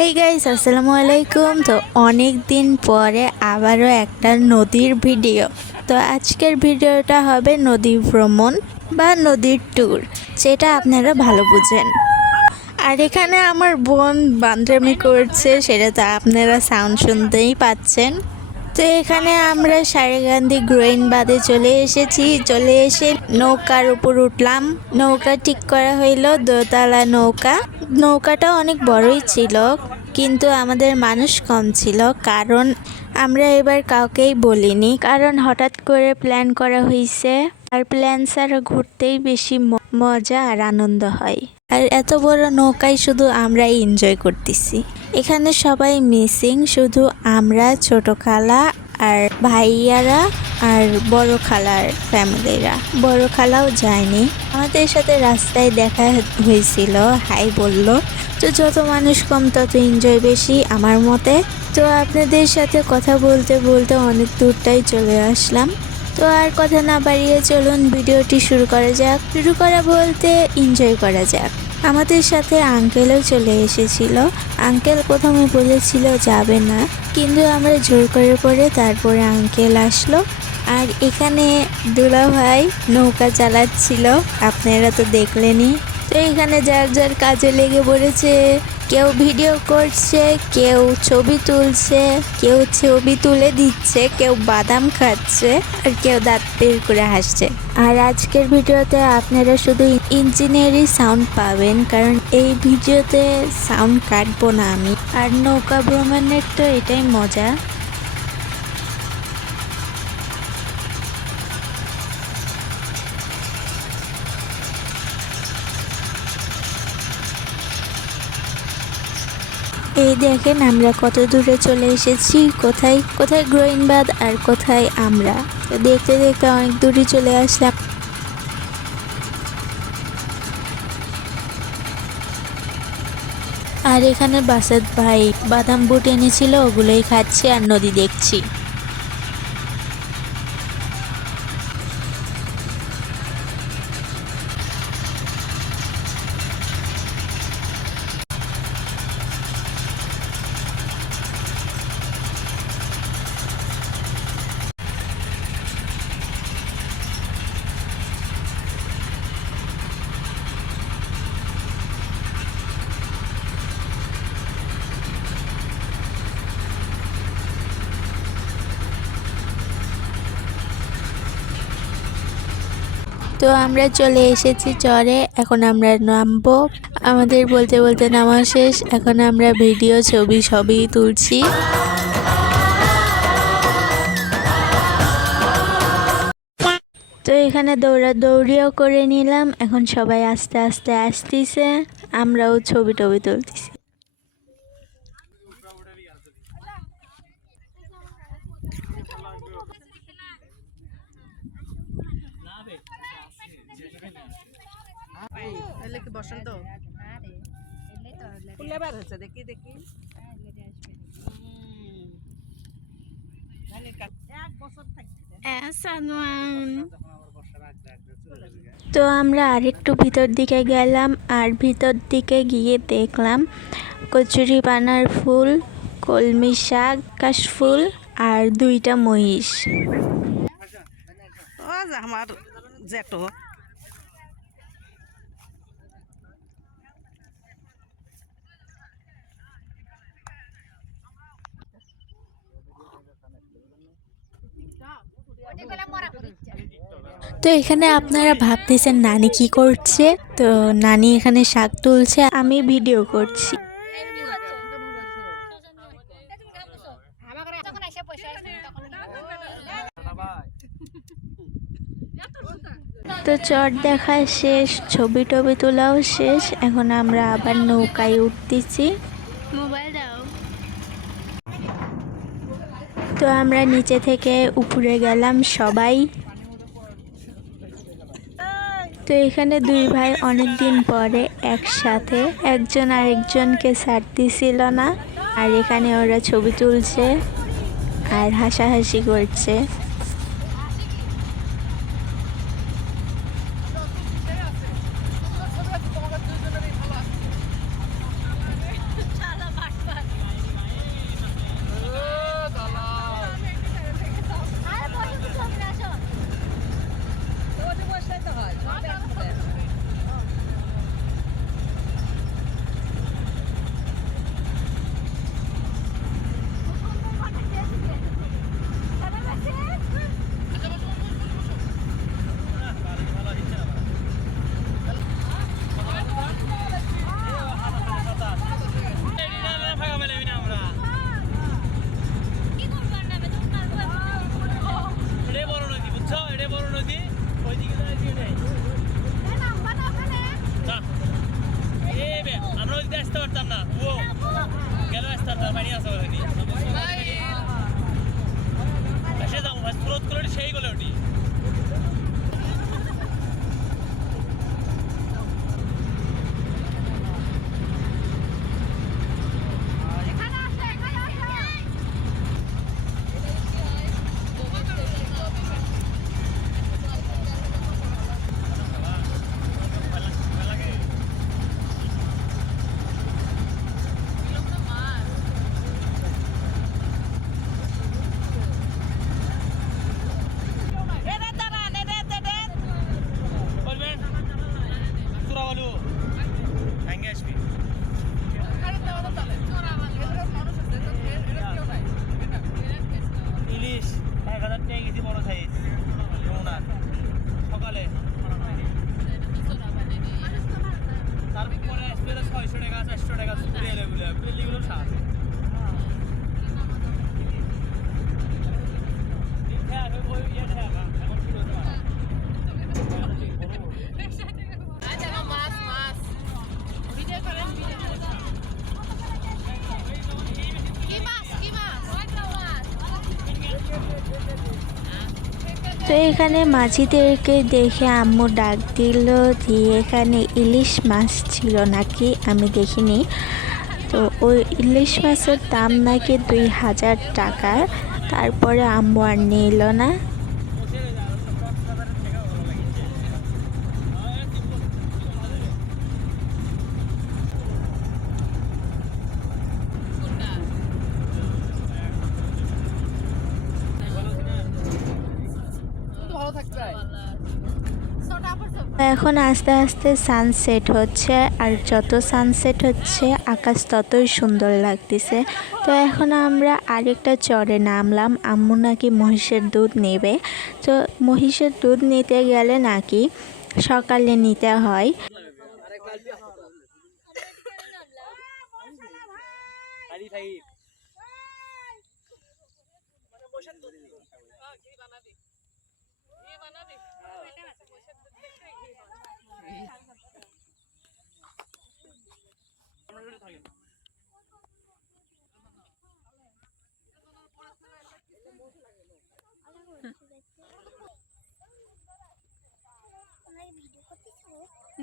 Hey guys আসসালামু আলাইকুম তো অনেক দিন পরে আবারও একটা নদীর ভিডিও। তো আজকের ভিডিওটা হবে নদী ভ্রমণ বা নদীর ট্যুর যেটা আপনারা ভালো বুঝেন। আর এখানে আমার বোন বান্ধবী করছে, সেটা তো আপনারা সাউন্ড শুনতেই পাচ্ছেন। তো এখানে আমরা সারেগান্ধি গ্রোইন বাদে চলে এসেছি। চলে এসে নৌকার উপর উঠলাম। নৌকা ঠিক করা হইল দোতলা নৌকা। নৌকাটা অনেক বড়ই ছিল, কিন্তু আমাদের মানুষ কম ছিল, কারণ আমরা এবার কাউকেই বলিনি। কারণ হঠাৎ করে প্ল্যান করা হয়েছে আর প্ল্যান ছাড়া ঘুরতেই বেশি মজা আর আনন্দ হয়। আর এত বড় নৌকায় শুধু আমরাই এনজয় করতেছি। এখানে সবাই মিসিং শুধু আমরা, ছোট খালা আর ভাইয়ারা আর বড় খালার ফ্যামিলিরা। বড় খালাও যায়নি। আমাদের সাথে রাস্তায় দেখা হয়েছিল। হাই বলল, তো যত মানুষ কম, তত এনজয় বেশি আমার মতে। তো আপনাদের সাথে কথা বলতে বলতে অনেক দূরটাই চলে আসলাম। তো আর কথা না বাড়িয়ে চলুন, ভিডিওটি শুরু করা যাক। শুরু করা বলতে এনজয় করা যাক। আমাদের সাথে আঙ্কেলও চলে এসেছিল। আঙ্কেল প্রথমে বলেছিল যাবে না, কিন্তু আমরা জোর করে পরে তারপরে আঙ্কেল আসলো। আর এখানে দুলা ভাই নৌকা চালাচ্ছিল, আপনারা তো দেখলেনই। তো এখানে যার যার কাজে লেগে পড়েছে কেউ ভিডিও করছে, কেউ ছবি তুলছে, কেউ ছবি তুলে দিচ্ছে, কেউ বাদাম খাচ্ছে আর কেউ দাঁত বের করে হাসছে। আর আজকের ভিডিওতে আপনারা শুধু ইঞ্জিনিয়ারি সাউন্ড পাবেন, কারণ এই ভিডিওতে সাউন্ড কাটবো না আমি। আর নৌকা ভ্রমণের তো এটাই মজা। দেখেন আমরা কত দূরে চলে এসেছি, কোথায় কোথায় গ্রোইনবাদ আর কোথায় আমরা। দেখতে দেখতে অনেক দূরে চলে আসলাম। আর এখানে বাসাদ ভাই বাদাম বুট এনেছিল, ওগুলোই খাচ্ছি আর নদী দেখছি। তো আমরা চলে এসেছি চরে, এখন আমরা নামবো। আমাদের বলতে বলতে নামা শেষ, এখন আমরা ভিডিও, ছবি সবই তুলছি। তো এখানে দৌড়াদৌড়িও করে নিলাম, এখন সবাই আস্তে আস্তে আসতেছে, আমরাও ছবি টবি তুলতেছি। এলে কি বসন্ত ফুলে বার হচ্ছে দেখি দেখি। হুম। ধানের কাজ এক বছর থাকতে তো আমরা আরেকটু ভিতর দিকে গেলাম আর ভিতর দিকে গিয়ে দেখলাম কচুরি পানার ফুল কলমি শাক কাশফুল আর দুইটা মহিষ। আমার জেঠো। তো এখানে আপনারা ভাবতেছেন নানি কি করছে? তো নানি এখানে শাক তুলছে আমি ভিডিও করছি। তো চট দেখা শেষ ছবি টবি তোলাও শেষ এখন আমরা আবার নৌকায় উঠতেছি। মোবাইল তো আমরা নিচে থেকে উপরে গেলাম সবাই। তো এখানে দুই ভাই অনেক দিন পরে একসাথে একজন আরেকজনকে ছাড়তেছিল না। আর এখানে ওরা ছবি তুলছে আর হাসাহাসি করছে। এখানে মাঝিদেরকে দেখে আম্মু ডাক দিল যে, এখানে ইলিশ মাছ ছিল নাকি? আমি দেখিনি। তো ওই ইলিশ মাছের দাম নাকি দুই হাজার টাকা। তারপরে আম্মু আর নিল না। এখন আস্তে আস্তে সানসেট হচ্ছে আর যত সানসেট হচ্ছে, আকাশ ততই সুন্দর লাগতেছে। তো এখন আমরা আরেকটা চরে নামলাম, আম্মু নাকি মহিষের দুধ নেবে। তো মহিষের দুধ নিতে গেলে নাকি সকালে নিতে হয়।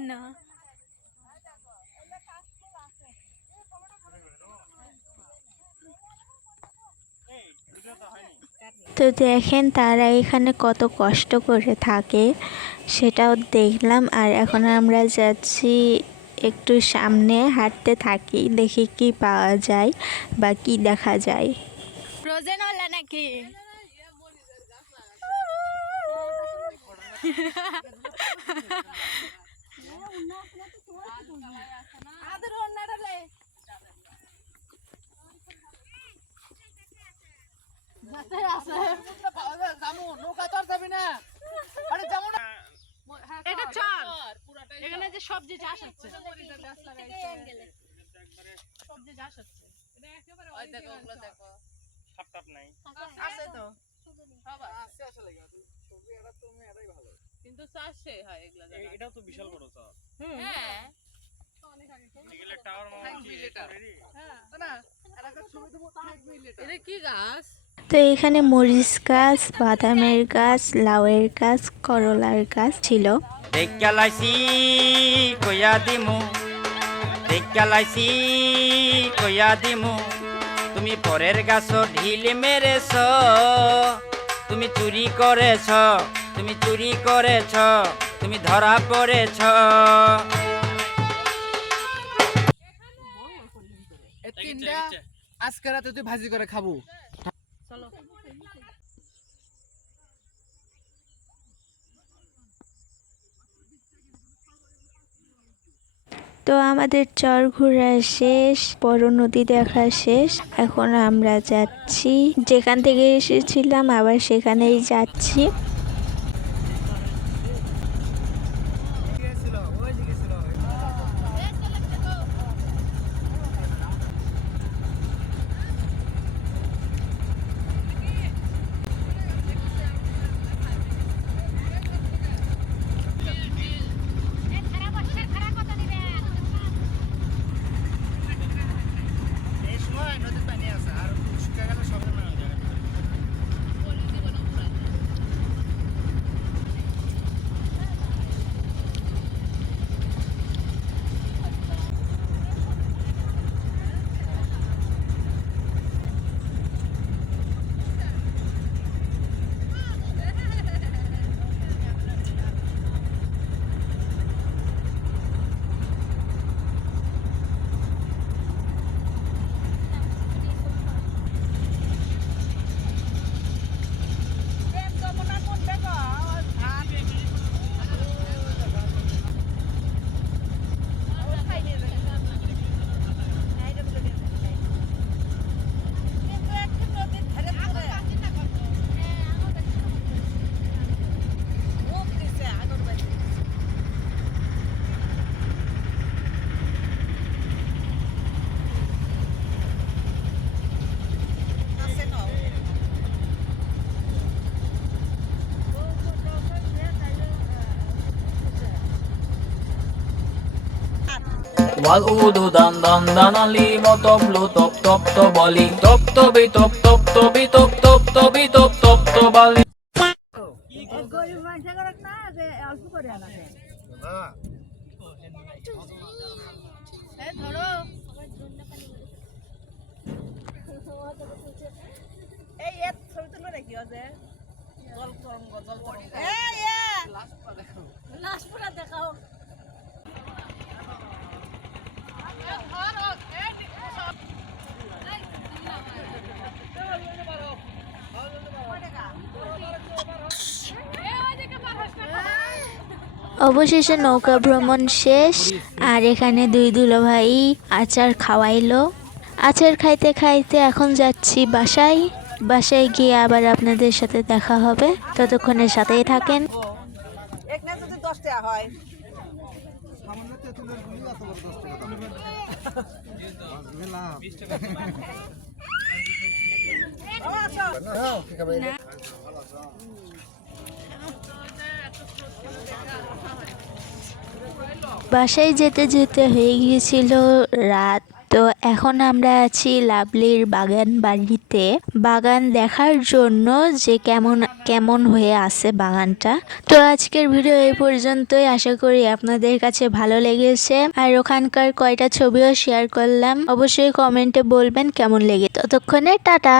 না তো দেখেন তারা এখানে কত কষ্ট করে থাকে সেটাও দেখলাম। আর এখন আমরা যাচ্ছি একটু সামনে হাঁটতে থাকি দেখি কি পাওয়া যায় বা কি দেখা যায়। ফ্রোজেন নাকি এটা চর এখানে যে সবজি চাষ হচ্ছে সবজি চাষ হচ্ছে সাপ টাপ নাই। আছে তো। কিন্তু চাষে হয় এগুলা এ- এটাও তো বিশাল বড় হ্যাঁ। এগুলো এটা গাছ? তো এখানে মরিচ গাছ বাদামের গাছ লাউয়ের গাছ করলার গাছ ছিল। দেখা কয়া দিমু। দেখা কয়া দিমু। তুমি পরের গাছ ঢিল মেরেছ। তুমি চুরি করেছ, তুমি চুরি করেছ, তুমি ধরা পড়েছ। আজকে রাতে তুই ভাজি করে খাব। তো আমাদের চর ঘোরা শেষ, বড় নদী দেখা শেষ। এখন আমরা যাচ্ছি। যেখান থেকে এসেছিলাম, আবার সেখানেই যাচ্ছি এই সময় নদীর পানি wal udu dan dan dan ali mo top lo top top to bali top to bi top top to bi top top to bi top top to bali গরিব মানুষের ঘরে না যে অল্প করে আনাছে এই ধরো এই এর ছবি তুলো নাকি যে জল তরঙ্গ জল তরঙ্গ এই লাশ পুরা দেখাও অবশেষে নৌকা ভ্রমণ শেষ, আর এখানে দুই দুলো ভাই আচার খাওয়াইলো। আচার খাইতে খাইতে এখন যাচ্ছি বাসায়। বাসায় গিয়ে আবার আপনাদের সাথে দেখা হবে। ততক্ষণের সাথেই থাকেন। হয়। বাসায় যেতে যেতে হয়ে গিয়েছিল রাত। তো এখন আমরা আছি লাভলির বাগান বাড়িতে। বাগান দেখার জন্য যে কেমন কেমন হয়ে আছে বাগানটা। তো আজকের ভিডিও এই পর্যন্তই। আশা করি আপনাদের কাছে ভালো লেগেছে। আর ওখানকার কয়টা ছবিও শেয়ার করলাম। অবশ্যই কমেন্টে বলবেন কেমন লেগে ততক্ষণে টাটা।